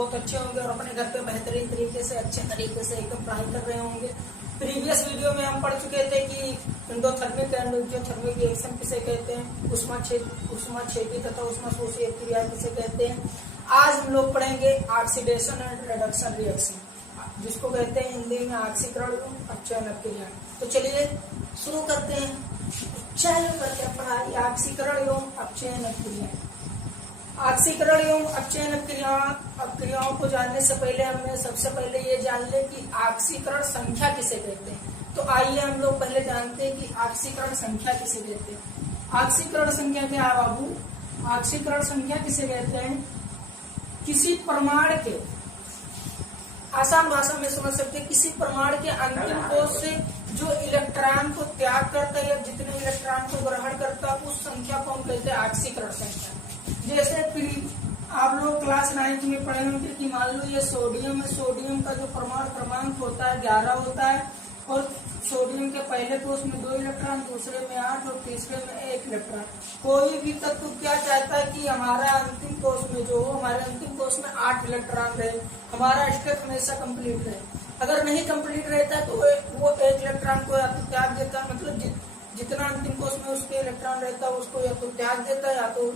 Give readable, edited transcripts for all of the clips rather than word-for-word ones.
बहुत अच्छे होंगे और अपने घर पे बेहतरीन तरीके से अच्छे तरीके से एकदम पढ़ाई कर रहे होंगे। प्रीवियस वीडियो में हम पढ़ चुके थे कि एंडोथर्मिक एंड एक्सोथर्मिक रिएक्शन किसे कहते हैं, ऊष्माक्षेपी तथा ऊष्माशोषी क्रिया किसे कहते हैं। आज हम लोग पढ़ेंगे ऑक्सीडेशन एंड रिडक्शन रिएक्शन, जिसको कहते हैं हिंदी में ऑक्सीकरण एवं अपचयन क्रिया। तो चलिए शुरू करते हैं। चालू करते हैं पढ़ाई ऑक्सीकरण एवं अपचयन क्रिया। ऑक्सीकरण एवं अपचयन क्रियाओं को जानने से पहले हमें सबसे पहले ये जान ले कि ऑक्सीकरण संख्या किसे कहते हैं। तो आइए हम लोग पहले जानते हैं कि ऑक्सीकरण संख्या किसे कहते हैं। ऑक्सीकरण संख्या क्या है बाबू? ऑक्सीकरण संख्या किसे कहते हैं? किसी परमाणु के, आसान भाषा में समझ सकते हैं, किसी परमाणु के अंतिम कोश से जो इलेक्ट्रॉन को त्याग करता है या जितने इलेक्ट्रॉन को ग्रहण करता है उस संख्या को हम कहते हैं ऑक्सीकरण संख्या। जैसे आप लोग क्लास 9 में पढ़े होंगे कि मान लो ये सोडियम है, सोडियम का जो परमाणु क्रमांक होता है 11 होता है और सोडियम के पहले कोश में 2 इलेक्ट्रॉन, दूसरे में 8 और तीसरे में 1 इलेक्ट्रॉन। कोई भी तत्व क्या चाहता है कि हमारा अंतिम कोश में जो हो, हमारे अंतिम कोश में 8 इलेक्ट्रॉन रहे, हमारा स्टेप हमेशा कंप्लीट रहे। अगर नहीं कंप्लीट रहता है तो वो 1 इलेक्ट्रॉन को या तो त्याग देता है, मतलब जितना अंतिम कोश में उसके इलेक्ट्रॉन रहता है उसको या तो त्याग देता है या तो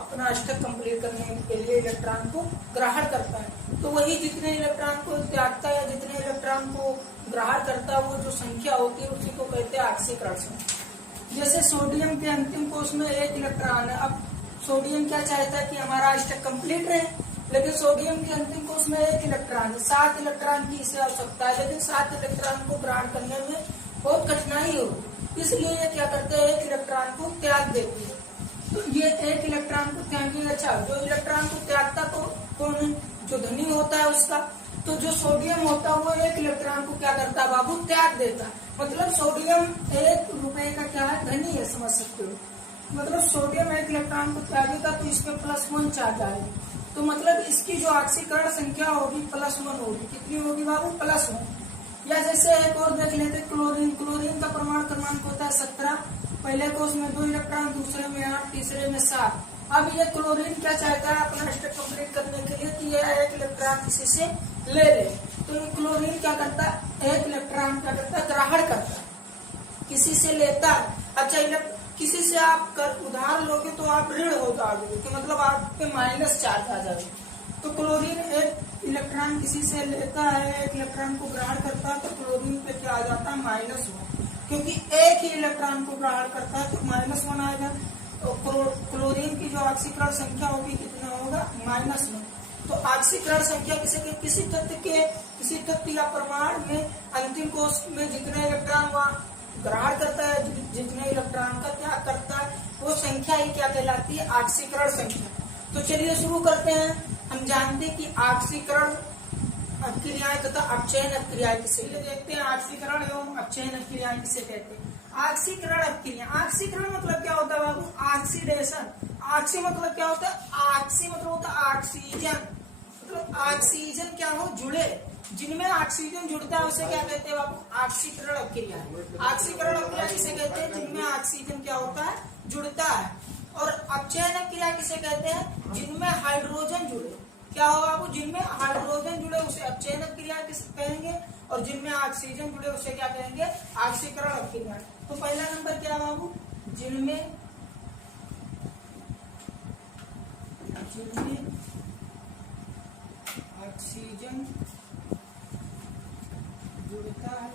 अपना स्टेप कंप्लीट करने के लिए इलेक्ट्रॉन को ग्रहण करता है। तो वही जितने इलेक्ट्रॉन को त्यागता है या जितने इलेक्ट्रॉन को ग्रहण करता है वो जो संख्या होती है उसी को कहते हैं ऑक्सीकरण संख्या। जैसे सोडियम के अंतिम कोश में 1 इलेक्ट्रॉन है। अब सोडियम क्या चाहता है कि हमारा स्टेप कंप्लीट रहे, लेकिन सोडियम के अंतिम कोश में 1 इलेक्ट्रॉन है, 7 इलेक्ट्रॉन की इसे आवश्यकता है, लेकिन 7 इलेक्ट्रॉन को ग्रहण करने में बहुत कठिनाई होगी, इसलिए ये क्या करते हैं 1 इलेक्ट्रॉन को त्याग देते हैं। तो ये 1 इलेक्ट्रॉन को त्यागेगा। अच्छा, जो इलेक्ट्रॉन को त्यागता तो कौन? जो धनी होता है उसका। तो जो सोडियम होता है वो 1 इलेक्ट्रॉन को क्या करता है बाबू? त्याग देता है। मतलब सोडियम 1 रुपए का क्या है? धनी है, समझ सकते हो। मतलब सोडियम 1 इलेक्ट्रॉन को त्यागेगा तो इसमें +1 चार्ज आएगा। तो मतलब इसकी जो ऑक्सीकरण संख्या होगी +1 होगी। कितनी होगी बाबू? +1। या जैसे एक और देख लेते क्लोरीन। क्लोरीन का परमाणु क्रमांक होता है 17। पहले कोश में 2 इलेक्ट्रॉन, दूसरे में 8, तीसरे में 7। अब ये क्लोरीन क्या चाहता है अपना स्टेप कंप्लीट करने के लिए कि ये 1 इलेक्ट्रॉन किसी से ले ले। तो क्लोरीन क्या करता है? 1 इलेक्ट्रॉन क्या करता है? ग्रहण करता है, किसी से लेता है। अच्छा, किसी से आप उधार लोगे तो आप ऋण हो जाओगे, कि मतलब आप पे माइनस चार्ज आ जाएगा। तो क्लोरीन 1 इलेक्ट्रॉन किसी से लेता है, 1 इलेक्ट्रॉन को ग्रहण करता है, तो क्लोरीन पे क्या आ जाता है? -1, क्योंकि 1 ही इलेक्ट्रॉन को ग्रहण करता है तो -1 आएगा। तो क्लोरीन की जो ऑक्सीकरण संख्या होगी कितना होगा? -1। तो ऑक्सीकरण संख्या किसी तत्व या परमाणु में अंतिम कोश में जितने इलेक्ट्रॉन ग्रहण करता है, जितने इलेक्ट्रॉन का त्याग करता है, वो संख्या ही क्या कहलाती है? ऑक्सीकरण संख्या। तो चलिए शुरू करते हैं। हम जानते हैं कि ऑक्सीकरण क्रियाएं तथा अपचयन क्रियाएं किसे देखते हैं। ऑक्सीकरण एवं अपचयन क्रियाएं किसे कहते हैं? ऑक्सीकरण क्रिया। ऑक्सीकरण मतलब क्या होता है बाबू? ऑक्सीडेशन। ऑक्सी मतलब क्या होता है? ऑक्सी मतलब होता है ऑक्सीजन। मतलब ऑक्सीजन क्या हो? जुड़े, जिनमें ऑक्सीजन जुड़ता है उसे क्या कहते हैं बाबू? ऑक्सीकरण क्रिया। ऑक्सीकरण क्रिया किसे कहते हैं? जिनमें ऑक्सीजन क्या होता है? जुड़ता है। और अपचयन क्रिया किसे कहते हैं? जिनमें हाइड्रोजन जुड़े। क्या होगा बाबू? जिनमें हाइड्रोजन जुड़े उसे अपचयन क्रिया कहेंगे, और जिनमें ऑक्सीजन जुड़े उसे क्या कहेंगे? ऑक्सीकरण क्रिया। तो पहला नंबर क्या बाबू? जिनमें ऑक्सीजन जुड़ता है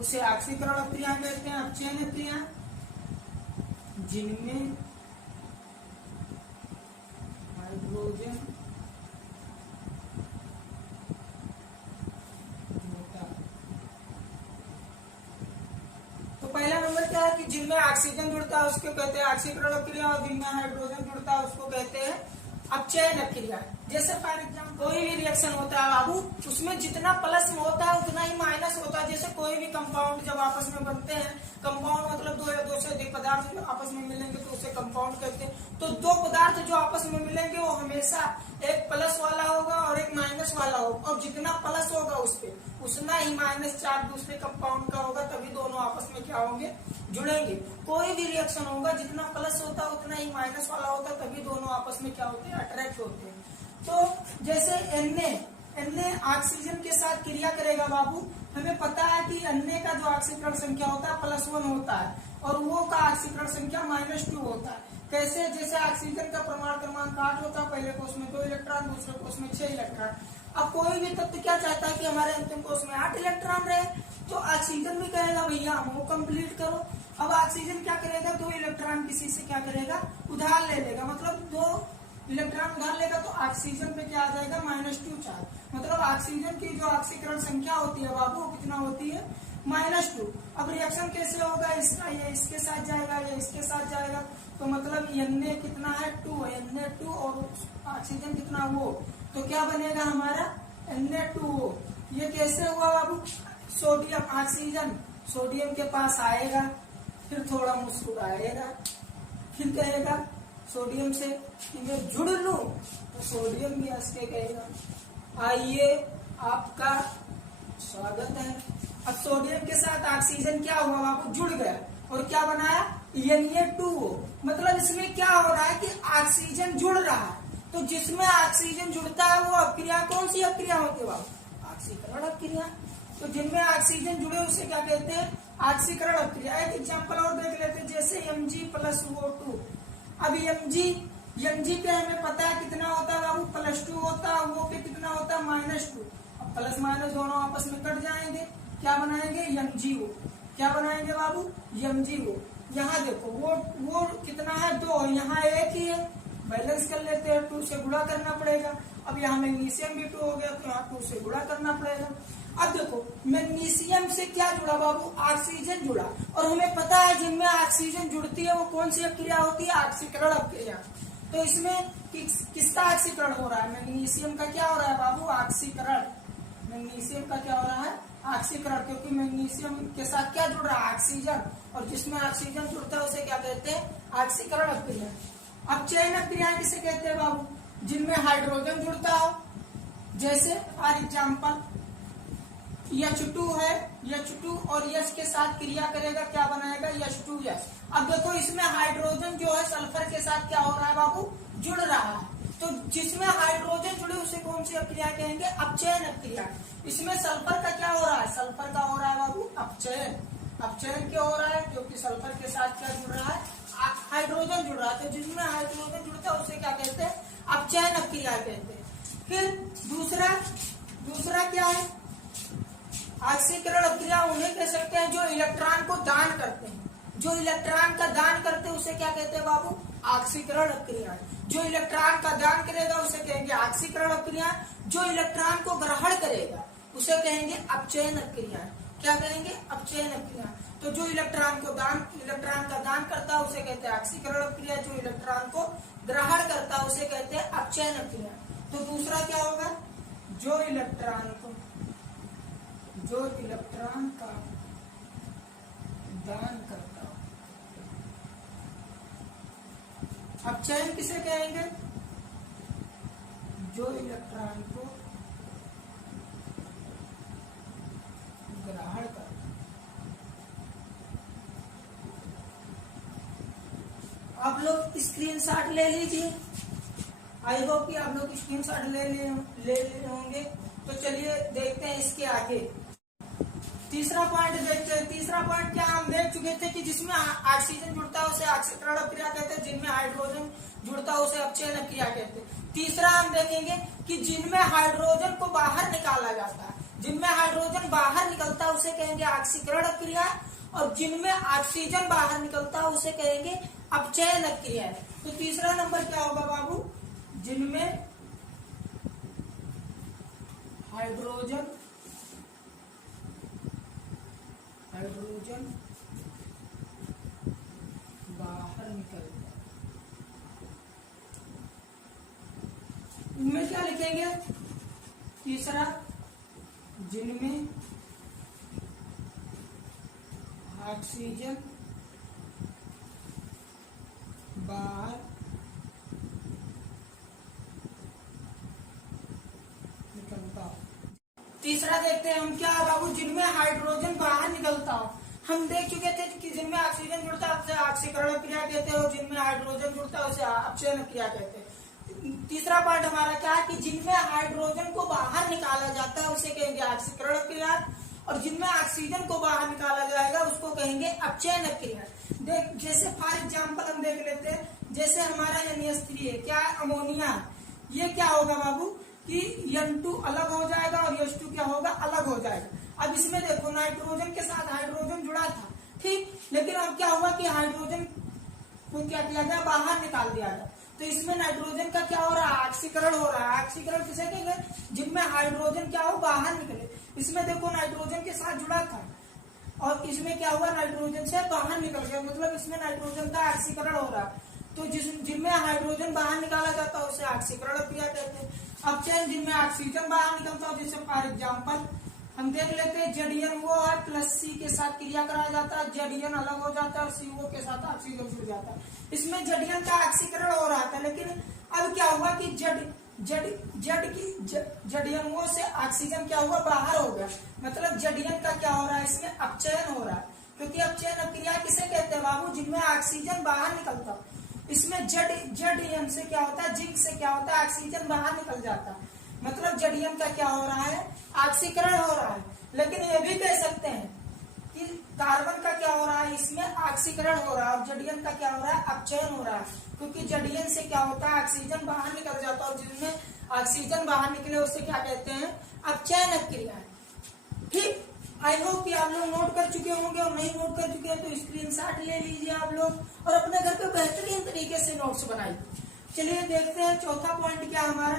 उसे ऑक्सीकरण क्रिया कहते हैं। अपचयन क्रिया जिनमें हाइड्रोजन जुड़ता है। तो पहला नंबर क्या है कि जिनमें ऑक्सीजन जुड़ता है उसको कहते हैं ऑक्सीकरण क्रिया, और जिनमें हाइड्रोजन जुड़ता है उसको कहते हैं अपचयन क्रिया। जैसे फॉर एग्जाम्पल कोई भी रिएक्शन होता है बाबू, उसमें जितना प्लस में होता है उतना ही माइनस होता है। जैसे कोई भी कंपाउंड जब आपस में बनते हैं, कंपाउंड मतलब 2 या 2 से अधिक पदार्थ जो आपस में मिलेंगे तो उसे कंपाउंड कहते हैं। तो 2 पदार्थ जो आपस में मिलेंगे वो हमेशा एक प्लस वाला होगा और एक माइनस वाला हो, और जितना प्लस होगा उस पे उतना ही माइनस चार्ज दूसरे कंपाउंड का होगा, तभी दोनों आपस में क्या होंगे, जुड़ेंगे। कोई भी रिएक्शन होगा जितना प्लस होता है उतना ही माइनस वाला होता है, तभी दोनों आपस में क्या होते हैं, अट्रैक्ट होते हैं। तो जैसे Na ऑक्सीजन के साथ क्रिया करेगा बाबू, हमें पता है कि Na का जो ऑक्सीकरण संख्या होता है +1 होता है, और वो का ऑक्सीकरण संख्या -2 होता है। कैसे? जैसे ऑक्सीजन का परमाणु क्रमांक 8 होता है, पहले कोष में 2 इलेक्ट्रॉन, दूसरे कोष में 6 इलेक्ट्रॉन। अब कोई भी तत्व क्या चाहता है कि हमारे अंतिम कोष में 8 इलेक्ट्रॉन रहे, तो ऑक्सीजन भी कहेगा भैया हमको कंप्लीट करो। अब ऑक्सीजन क्या करेगा, 2 इलेक्ट्रॉन किसी से क्या करेगा, उधार ले लेगा, मतलब 2 इलेक्ट्रॉन उधार लेगा, तो ऑक्सीजन पे क्या आ जाएगा, -2 चार्ज। मतलब ऑक्सीजन की जो ऑक्सीकरण संख्या होती है बाबू, वो कितना होती है, -2। अब रिएक्शन कैसे होगा, इसका ये इसके साथ जाएगा, ये इसके साथ जाएगा, तो मतलब Na कितना है, 2 है, Na2, और ऑक्सीजन कितना वो, तो क्या बनेगा हमारा, Na2O। ये कैसे हुआ बाबू, सोडियम ऑक्सीजन सोडियम के पास आएगा, फिर थोड़ा मुस्कुराएगा, फिर कहेगा सोडियम से कि मैं जुड़ लूं, तो सोडियम भी हंस के कहेगा आइए आपका स्वागत है। अब सोडियम के साथ ऑक्सीजन क्या हुआ बाबू, जुड़ गया, और क्या बनाया, Na2O। मतलब इसमें क्या हो रहा है कि ऑक्सीजन जुड़ रहा है, तो जिसमें ऑक्सीजन जुड़ता है वो अपक्रिया कौन सी अपक्रिया होती है बाबू, ऑक्सीकरण अपक्रिया। तो जिनमें ऑक्सीजन जुड़े उसे क्या कहते हैं, ऑक्सीकरण अपक्रिया। एक एग्जाम्पल और देख लेते हैं, जैसे Mg+O2। अब Mg पे हमें पता है कितना होता है बाबू, +2 होता है, वो पे कितना होता है, -2। अब प्लस माइनस दोनों आपस में कट जाएंगे, क्या बनाएंगे, MgO। क्या बनाएंगे बाबू, MgO। यहाँ देखो वो कितना है, 2, यहाँ 1 ही है, बैलेंस कर लेते हैं, 2 से गुणा करना पड़ेगा। अब यहाँ मैग्नीशियम भी 2 हो गया, तो यहाँ 2 से गुणा करना पड़ेगा। अब देखो मैग्नीशियम से क्या जुड़ा बाबू, ऑक्सीजन जुड़ा, और हमें पता है जिनमें ऑक्सीजन जुड़ती है वो कौन सी अपक्रिया होती है, ऑक्सीकरण अपक्रिया। तो इसमें किसका ऑक्सीकरण हो रहा है, मैग्नीशियम का क्या हो रहा है बाबू, ऑक्सीकरण। मैग्नीशियम का क्या हो रहा है, ऑक्सीकरण, क्योंकि मैग्नीशियम के साथ क्या जुड़ रहा है, ऑक्सीजन, और जिसमें ऑक्सीजन जुड़ता है उसे क्या कहते हैं, ऑक्सीकरण अपक्रिया। अब चयन अपक्रिया किसे कहते हैं बाबू, जिनमें हाइड्रोजन जुड़ता हो, जैसे फॉर एग्जाम्पल H2 है, H2 और H के साथ क्रिया करेगा, क्या बनाएगा, H2S। अब देखो इसमें हाइड्रोजन जो है सल्फर के साथ क्या हो रहा है बाबू, जुड़ रहा है, तो जिसमें हाइड्रोजन जुड़े उसे कौन सी अपक्रिया कहेंगे, अपचयन अपक्रिया। इसमें सल्फर का क्या हो रहा है, सल्फर का हो रहा है बाबू अपचयन। अपचयन क्यों हो रहा है, क्योंकि सल्फर के साथ क्या जुड़ रहा है, हाइड्रोजन जुड़ रहा है, तो जिसमें हाइड्रोजन जुड़ता है उसे क्या कहते हैं, अपचयन अपक्रिया कहते हैं। फिर दूसरा क्या है, ऑक्सीकरण अपक्रिया उन्हें कह सकते हैं जो इलेक्ट्रॉन को दान करते हैं। जो इलेक्ट्रॉन का दान करते हैं उसे क्या कहते हैं बाबू, ऑक्सीकरण अपक्रिया। जो इलेक्ट्रॉन का दान करेगा उसे कहेंगे ऑक्सीकरण अपक्रिया। जो इलेक्ट्रॉन को ग्रहण करेगा उसे कहेंगे अपचयन अपक्रिया। क्या कहेंगे, अपचयन अपक्रिया। तो जो इलेक्ट्रॉन का दान करता है उसे कहते हैं ऑक्सीकरण अपक्रिया। जो इलेक्ट्रॉन को ग्रहण करता है उसे कहते हैं अपचयन अपक्रिया। तो दूसरा क्या होगा, जो इलेक्ट्रॉन का दान करता हो। अपचयन किसे कहेंगे, जो इलेक्ट्रॉन को ग्रहण करता। आप लोग स्क्रीनशॉट ले लीजिए, आई होप कि आप लोग स्क्रीनशॉट ले होंगे। तो चलिए देखते हैं इसके आगे तीसरा पॉइंट देखते हैं। तीसरा पॉइंट क्या हम देख चुके थे कि जिसमें ऑक्सीजन जुड़ता है उसे ऑक्सीकरण अपक्रिया कहते हैं, जिनमें हाइड्रोजन जुड़ता है उसे अपचयन अपक्रिया कहते हैं। तीसरा हम देखेंगे कि जिनमें हाइड्रोजन को बाहर निकाला जाता है, जिनमें हाइड्रोजन बाहर निकलता है उसे कहेंगे ऑक्सीकरण अपक्रिया, और जिनमें ऑक्सीजन बाहर निकलता है उसे कहेंगे अपचयन अपक्रिया। तो तीसरा नंबर क्या होगा बाबू, जिनमें हाइड्रोजन बाहर निकलता है, इनमें क्या लिखेंगे, तीसरा जिनमें ऑक्सीजन बाहर तीसरा देखते हैं हम क्या बाबू, जिनमें हाइड्रोजन बाहर निकलता हो। हम देख चुके थे कि जिनमें ऑक्सीजन जुड़ता है उसे ऑक्सीकरण क्रिया कहते हैं और जिनमें हाइड्रोजन जुड़ता है उसे अपचयन क्रिया कहते हैं। तीसरा पॉइंट हमारा क्या है कि जिनमें हाइड्रोजन को बाहर निकाला जाता है उसे कहेंगे ऑक्सीकरण क्रिया, और जिनमें ऑक्सीजन को बाहर निकाला जाएगा उसको कहेंगे अपचयन क्रिया। देख जैसे फॉर एग्जाम्पल हम देख लेते हैं, जैसे हमारा NH3 है, क्या है, अमोनिया। ये क्या होगा बाबू कि N2 अलग हो जाएगा और H2 क्या होगा, अलग हो जाएगा। अब इसमें देखो नाइट्रोजन के साथ हाइड्रोजन जुड़ा था, ठीक, लेकिन अब क्या हुआ कि हाइड्रोजन को क्या किया गया, बाहर निकाल दिया गया। तो इसमें नाइट्रोजन का क्या हो रहा है, ऑक्सीकरण हो रहा है। ऑक्सीकरण किसे कहेंगे, जिनमें हाइड्रोजन क्या हो, बाहर निकले। इसमें देखो नाइट्रोजन के साथ जुड़ा था और इसमें क्या हुआ, नाइट्रोजन से बाहर निकल गया, मतलब इसमें नाइट्रोजन का ऑक्सीकरण हो रहा है। तो जिनमें हाइड्रोजन बाहर निकाला जाता है उसे ऑक्सीकरण क्रिया कहते हैं। अपचयन जिनमें ऑक्सीजन बाहर निकलता है, जैसे फॉर एग्जाम्पल हम देख लेते हैं Zn वो है प्लस C के साथ क्रिया कराया जाता है, Zn अलग हो जाता है और CO के साथ ऑक्सीजन जुड़ जाता है। इसमें Zn का ऑक्सीकरण हो रहा था, लेकिन अब क्या हुआ कि Zn से ऑक्सीजन क्या हुआ, बाहर हो गया, मतलब Zn का क्या हो रहा है, इसमें अपचयन हो रहा है। क्योंकि अपचयन क्रिया किसे कहते हैं बाबू, जिनमें ऑक्सीजन बाहर निकलता है। इसमें Zn से क्या होता है, जिंक से क्या होता है, ऑक्सीजन बाहर निकल जाता है, मतलब Zn का क्या हो रहा है, ऑक्सीकरण हो रहा है। लेकिन ये भी कह सकते हैं कि कार्बन का क्या हो रहा है, इसमें ऑक्सीकरण हो रहा है और Zn का क्या हो रहा है, अपचयन हो रहा है। क्योंकि Zn से क्या होता है, ऑक्सीजन बाहर निकल जाता है और जिनमें ऑक्सीजन बाहर निकले उसे क्या कहते हैं, अपचयन क्रिया। ठीक, आई होप कि आप लोग नोट कर चुके होंगे, और नहीं नोट कर चुके हैं तो स्क्रीनशॉट ले लीजिए आप लोग और अपने घर पे बेहतरीन तरीके से नोट्स बनाइए। चलिए देखते हैं चौथा पॉइंट क्या हमारा।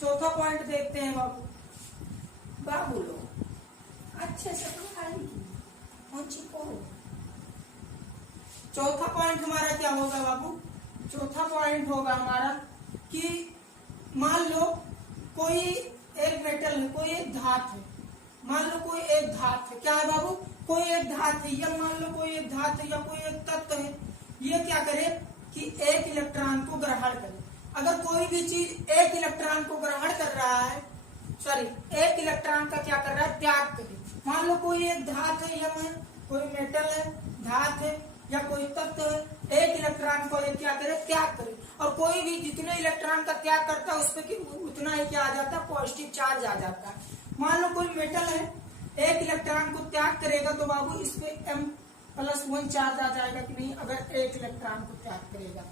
चौथा पॉइंट देखते हैं बाबू लोग अच्छे से चौथा पॉइंट हमारा क्या होगा बाबू, चौथा पॉइंट होगा हमारा कि मान लो कोई एक मेटल है, कोई एक धातु है, मान लो कोई एक धातु है, क्या है बाबू, कोई एक धातु है, या मान लो कोई एक धातु है या कोई एक तत्व है, ये क्या करे कि एक इलेक्ट्रॉन को ग्रहण करे। अगर कोई भी चीज एक इलेक्ट्रॉन को ग्रहण कर रहा है, सॉरी एक इलेक्ट्रॉन का क्या कर रहा है, त्याग करे। मान लो कोई एक धातु है, या कोई मेटल है, धातु है या कोई तत्व है, एक इलेक्ट्रॉन को एक क्या करे, त्याग करे। और कोई भी जितने इलेक्ट्रॉन का त्याग करता है उस पर उतना ही क्या आ जाता है, पॉजिटिव चार्ज आ जाता है। मान लो कोई मेटल है, एक इलेक्ट्रॉन को त्याग करेगा तो बाबू इस पे M+1 चार्ज आ जाएगा कि नहीं, अगर एक इलेक्ट्रॉन को त्याग करेगा।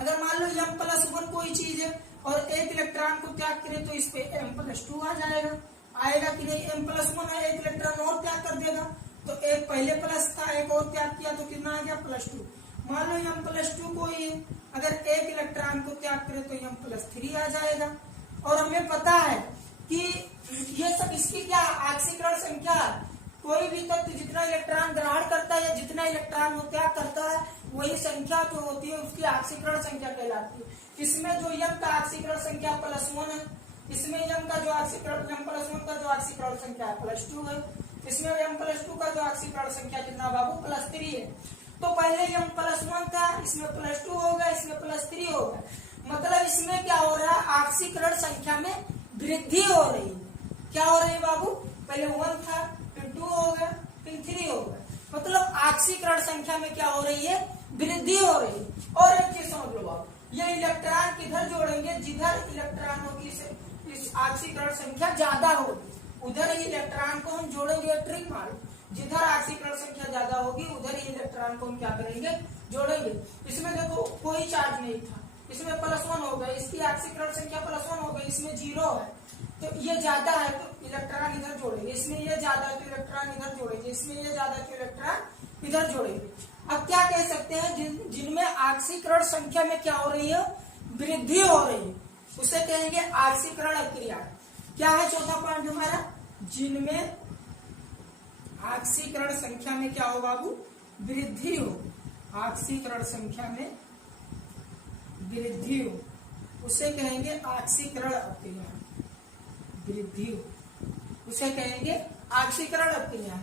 अगर मान लो M+1 कोई चीज है और एक इलेक्ट्रॉन को त्याग करे तो इस पे M+2 आ जाएगा, आएगा कि नहीं, M+1 है, एक इलेक्ट्रॉन और त्याग कर देगा तो एक पहले प्लस था, एक और त्याग किया तो कितना आ गया, +2। मान लो M+2 कोई है, अगर एक इलेक्ट्रॉन को त्याग करे तो M+3 आ जाएगा। और हमें पता है कि ये सब इसकी क्या ऑक्सीकरण संख्या, कोई भी तत्व जितना इलेक्ट्रॉन ग्रहण करता है या जितना इलेक्ट्रॉन त्याग करता है वही संख्या जो होती है उसकी ऑक्सीकरण संख्या कहलाती है। इसमें जो M का ऑक्सीकरण संख्या +1 है, इसमें M का जो ऑक्सीकरण M+1 का जो ऑक्सीकरण संख्या +2 है, इसमें M+2 का जो ऑक्सीकरण संख्या कितना बाबू, +3 है। तो पहले M+1 था, इसमें +2 होगा, इसमें +3 होगा, मतलब इसमें क्या हो रहा है, ऑक्सीकरण संख्या में वृद्धि हो रही है। क्या हो रही है बाबू, पहले 1 था, फिर 2 हो गया, फिर 3 हो गया, मतलब ऑक्सीकरण संख्या में क्या हो रही है, वृद्धि हो रही है। और एक चीज समझ लो बाबू, ये इलेक्ट्रॉन किधर जोड़ेंगे, जिधर इलेक्ट्रॉन होगी इस ऑक्सीकरण संख्या ज्यादा होगी उधर ही इलेक्ट्रॉन को हम जोड़ेंगे। ट्रिक मारो, जिधर ऑक्सीकरण संख्या ज्यादा होगी उधर ही इलेक्ट्रॉन को हम क्या करेंगे, जोड़ेंगे। इसमें देखो कोई चार्ज नहीं था, इसमें +1 हो गया, इसकी ऑक्सीकरण संख्या +1 हो गई, इसमें 0 है तो ये ज्यादा है तो इलेक्ट्रॉन इधर जोड़ेंगे, इसमें ये ज्यादा है तो इलेक्ट्रॉन इधर जोड़ेंगे, इसमें ये ज्यादा है तो इलेक्ट्रॉन इधर जोड़ेंगे। अब क्या कह सकते हैं, जिनमें ऑक्सीकरण संख्या में क्या हो रही है, वृद्धि हो रही है, उसे कहेंगे ऑक्सीकरण क्रिया। क्या है चौथा पॉइंट हमारा, जिनमें ऑक्सीकरण संख्या में क्या हो बाबू, वृद्धि हो, ऑक्सीकरण संख्या में वृद्धि हो, उसे कहेंगे ऑक्सीकरण क्रिया, वृद्धि हो, उसे कहेंगे ऑक्सीकरण क्रिया।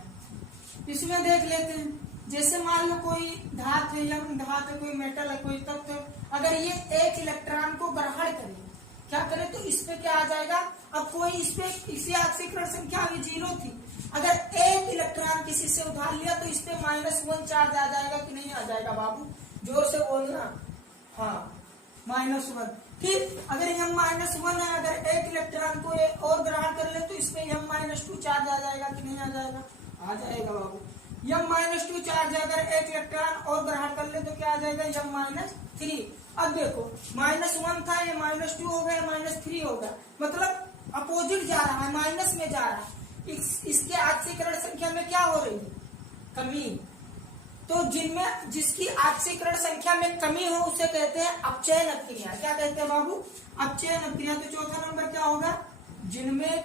इसमें देख लेते हैं, जैसे मान लो कोई धातु है, या धातु कोई मेटल है, कोई तत्व है, अगर ये एक इलेक्ट्रॉन को ग्रहण करे, क्या करे तो इस पे क्या आ जाएगा, अब कोई इस पे इसी ऑक्सीकरण संख्या अभी 0 थी, अगर एक इलेक्ट्रॉन किसी से उधार लिया तो इस पे -1 चार्ज आ जाएगा कि नहीं आ जाएगा बाबू, जोर से बोलना। हाँ -1, ठीक। अगर यम -1 है, अगर एक इलेक्ट्रॉन को और ग्रहण कर ले तो इस पे यम -2 चार्ज आ जाएगा कि नहीं आ जाएगा, आ जाएगा बाबू। यम -2 चार्ज अगर एक इलेक्ट्रॉन और ग्रहण कर ले तो क्या आ जाएगा, यम -3। अब देखो -1 था, ये -2 हो गया, -3 हो गया, मतलब अपोजिट जा रहा है, माइनस में जा रहा है। इसके ऑक्सीकरण संख्या में क्या हो रही है, कमी। तो जिनमें जिसकी ऑक्सीकरण संख्या में कमी हो उसे कहते हैं अपचयन अपक्रिया। क्या कहते हैं बाबू, अपचयन अपक्रिया। तो चौथा नंबर क्या होगा, जिनमें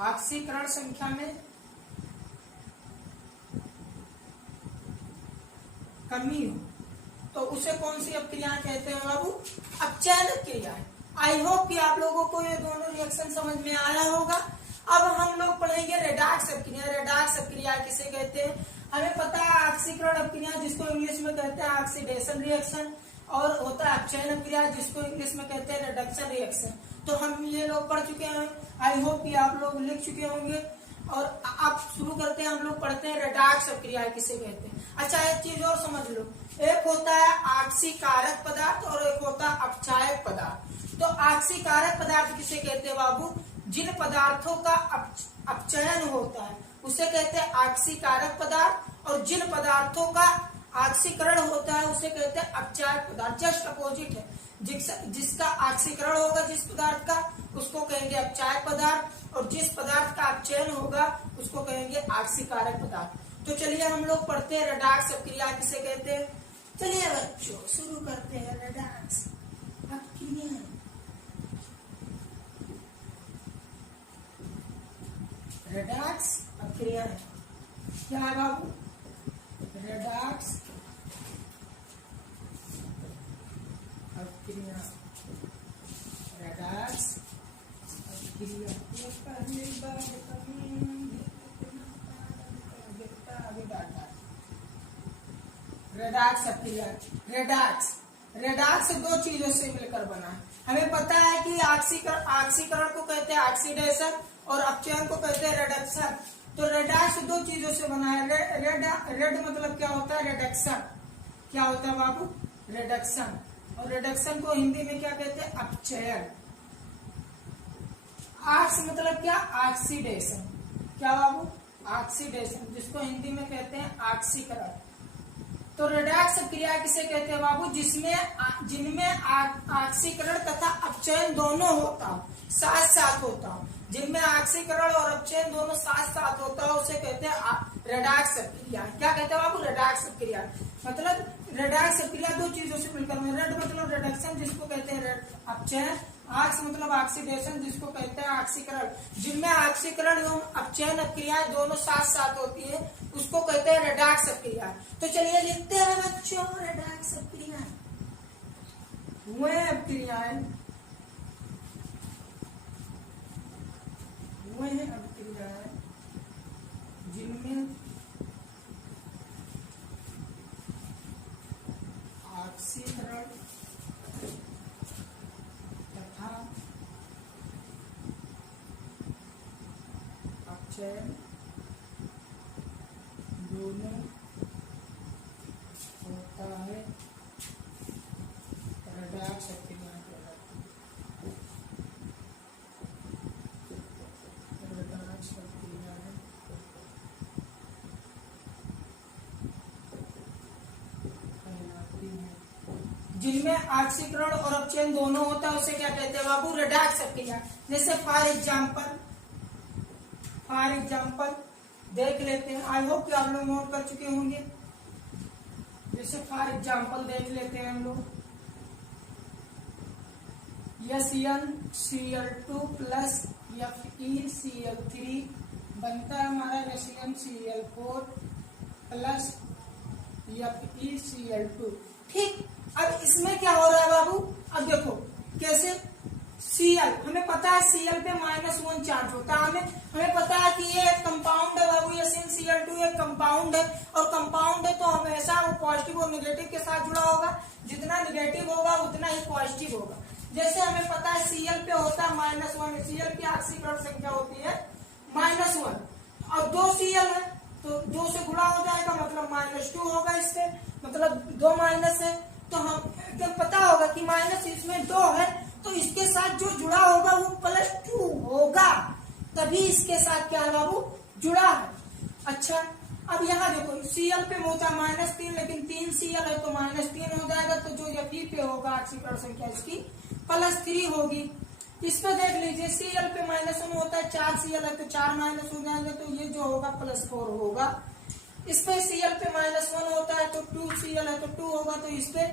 ऑक्सीकरण संख्या में कमी हो तो उसे कौन सी अपक्रिया कहते हैं बाबू, अपचयन अपक्रिया। आई होप कि आप लोगों को ये दोनों रिएक्शन समझ में आया होगा। अब हम लोग पढ़ेंगे रेडॉक्स अपक्रिया। रेडॉक्स अपक्रिया किसे कहते हैं, हमें पता है ऑक्सीकरण अपक्रिया जिसको इंग्लिश में कहते हैं ऑक्सीडेशन रिएक्शन, और होता है अपचयन अपक्रिया जिसको इंग्लिश में कहते हैं रिडक्शन रिएक्शन। तो हम ये लोग पढ़ चुके हैं, आई होप कि आप लोग लिख चुके होंगे। और अब शुरू करते हैं, हम लोग पढ़ते हैं रेडॉक्स अपक्रिया किसे कहते हैं। अच्छा एक चीज और समझ लो, एक होता है ऑक्सीकारक पदार्थ और एक होता है अपचायक पदार्थ। तो ऑक्सीकारक पदार्थ किसे कहते हैं बाबू, जिन पदार्थों का अपचयन होता है उसे कहते हैं ऑक्सीकारक पदार्थ, और जिन पदार्थों का ऑक्सीकरण होता है उसे कहते हैं अपचायक पदार्थ। जस्ट अपोजिट है, जिसका ऑक्सीकरण होगा जिस पदार्थ का उसको कहेंगे अपचायक पदार्थ, और जिस पदार्थ का अपचयन होगा उसको कहेंगे ऑक्सीकारक पदार्थ। तो चलिए हम लोग पढ़ते हैं रेडॉक्स अपक्रिया किसे कहते हैं। चलिए बच्चों शुरू करते हैं रेडॉक्स अपक्रिया। रेडॉक्स अपक्रिया क्या है बाबू, रेडॉक्स अपक्रिया। रेडॉक्स अपक्रिया रेडॉक्स अपक्रिया। रेडॉक्स दो चीजों से मिलकर बना है। हमें पता है कि ऑक्सीकरण को कहते हैं ऑक्सीडेशन और अपचयन को कहते हैं रिडक्शन। तो रेडॉक्स दो चीजों से बना है। रेड मतलब क्या होता है, रिडक्शन। क्या होता है बाबू, रिडक्शन। और रिडक्शन को हिंदी में क्या कहते हैं, अपचयन। ऑक्स मतलब क्या, ऑक्सीडेशन। क्या बाबू, ऑक्सीडेशन, जिसको हिंदी में कहते हैं ऑक्सीकरण। तो रेडॉक्स क्रिया किसे कहते हैं बाबू, जिनमें ऑक्सीकरण तथा अपचयन दोनों होता हो, साथ साथ होता हो। जिनमें ऑक्सीकरण और अपचयन दोनों साथ साथ होता हो उसे कहते हैं रेडॉक्स क्रिया। क्या कहते हैं बाबू, रेडॉक्स क्रिया। मतलब रेडॉक्स क्रिया दो चीजों से मिलकर, रेड मतलब रिडक्शन जिसको कहते हैं अपचयन, ऑक्स मतलब ऑक्सीडेशन जिसको कहते हैं ऑक्सीकरण। जिनमें ऑक्सीकरण एवं अपचयन क्रियाएं दोनों साथ साथ होती है उसको कहते हैं रेडॉक्स क्रिया। तो चलिए लिखते हैं बच्चों रेडॉक्स क्रिया। वह क्रियाएं जिनमें ऑक्सीकरण तथा अपचयन दोनों होता है, रेडॉक्स क्रिया कहलाती है। रेडॉक्स क्रिया कहलाती है जिनमें ऑक्सीकरण और अपचयन दोनों होता है उसे क्या कहते हैं बाबू, रेडॉक्स क्रिया। जैसे फॉर एग्जाम्पल देख लेते हैं, आई होप कि आप लोग नोट कर चुके होंगे। जैसे फॉर एग्जाम्पल देख लेते हैं हम लोग, SnCl2 प्लस FeCl3 बनता है हमारा SnCl4 प्लस FeCl2। ठीक, अब इसमें क्या हो रहा है बाबू, अब देखो कैसे। Cl हमें पता है Cl पे -1 चार्ज होता है, हमें पता है कि ये एक कंपाउंड है बाबू, SnCl2 एक कंपाउंड है, और कंपाउंड है तो हमेशा वो पॉजिटिव और निगेटिव के साथ जुड़ा होगा। जितना निगेटिव होगा उतना ही पॉजिटिव होगा। जैसे हमें पता है Cl पे होता है -1, Cl की ऑक्सीकरण संख्या होती है -1 और 2 Cl है तो 2 से गुणा हो जाएगा मतलब -2 होगा। इससे मतलब 2 माइनस है तो हम एकदम पता होगा कि माइनस इसमें 2 है तो इसके साथ जो जुड़ा होगा वो +2 होगा, तभी इसके साथ क्या है बाबू जुड़ा है। अच्छा अब यहाँ देखो Cl पे होता है -3 लेकिन 3 Cl है तो -3 हो जाएगा, तो जो Fe पे होगा ऑक्सीकरण संख्या इसकी +3 होगी। इस पे देख लीजिए Cl पे -1 होता है, 4 Cl है तो 4 माइनस हो जाएंगे तो ये जो होगा +4 होगा। इस पे Cl पे -1 होता है तो 2 Cl है तो 2 होगा तो इस पे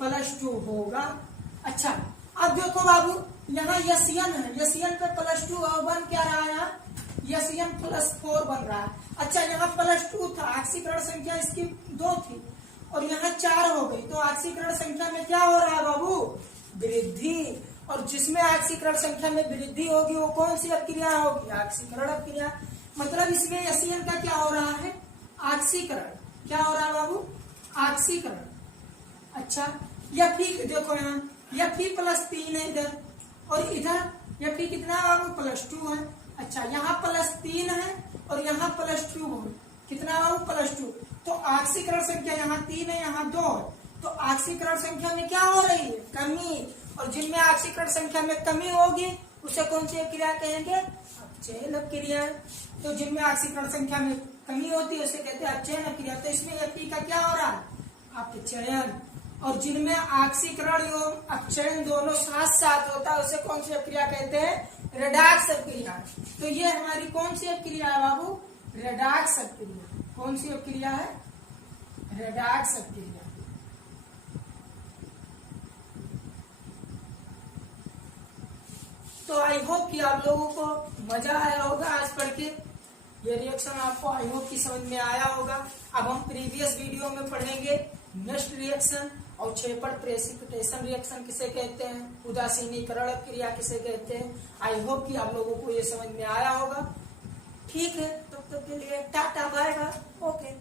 +2 होगा। अच्छा अब देखो बाबू यहाँ Sn है, Sn पे +2 और बन क्या रहा है, Sn +4 बन रहा है। अच्छा यहाँ +2 था, ऑक्सीकरण संख्या इसकी 2 थी और यहाँ 4 हो गई तो ऑक्सीकरण संख्या में क्या हो रहा है बाबू वृद्धि, और जिसमें ऑक्सीकरण संख्या में वृद्धि होगी वो कौन सी अभिक्रिया होगी, ऑक्सीकरण अभिक्रिया। मतलब इसमें Sn का क्या हो रहा है ऑक्सीकरण, क्या हो रहा है बाबू ऑक्सीकरण। अच्छा Fe देखो यहाँ Fe +3 है इधर और इधर Fe कितना है बाबू +2 है। अच्छा यहाँ +3 है और यहाँ +2 है, कितना बाबू +2, तो ऑक्सीकरण संख्या यहाँ 3 है यहाँ 2 है तो ऑक्सीकरण संख्या में क्या हो रही है कमी, और जिनमें ऑक्सीकरण संख्या में कमी होगी उसे कौन सी क्रिया कहेंगे अपचयन क्रिया। तो जिनमें ऑक्सीकरण संख्या में कमी होती है उसे कहते हैं अपचयन क्रिया। तो इसमें Fe का क्या हो रहा है अपचयन, और जिनमें ऑक्सीकरण एवं अपचयन दोनों साथ साथ होता है उसे कौन सी क्रिया कहते हैं रेडॉक्स क्रिया। तो ये हमारी कौन सी क्रिया है बाबू रेडॉक्स क्रिया। कौन सी क्रिया है रेडॉक्स क्रिया। तो आई होप कि आप लोगों को मजा आया होगा आज पढ़ के, ये रिएक्शन आपको आई होप की समझ में आया होगा। अब हम प्रीवियस वीडियो में पढ़ेंगे नेक्स्ट रिएक्शन और छेपड़ प्रेसिपिटेशन रिएक्शन किसे कहते हैं, उदासीनीकरण क्रिया किसे कहते हैं। आई होप कि आप लोगों को ये समझ में आया होगा। ठीक है, तब तक के लिए टाटा बाय बाय, ओके।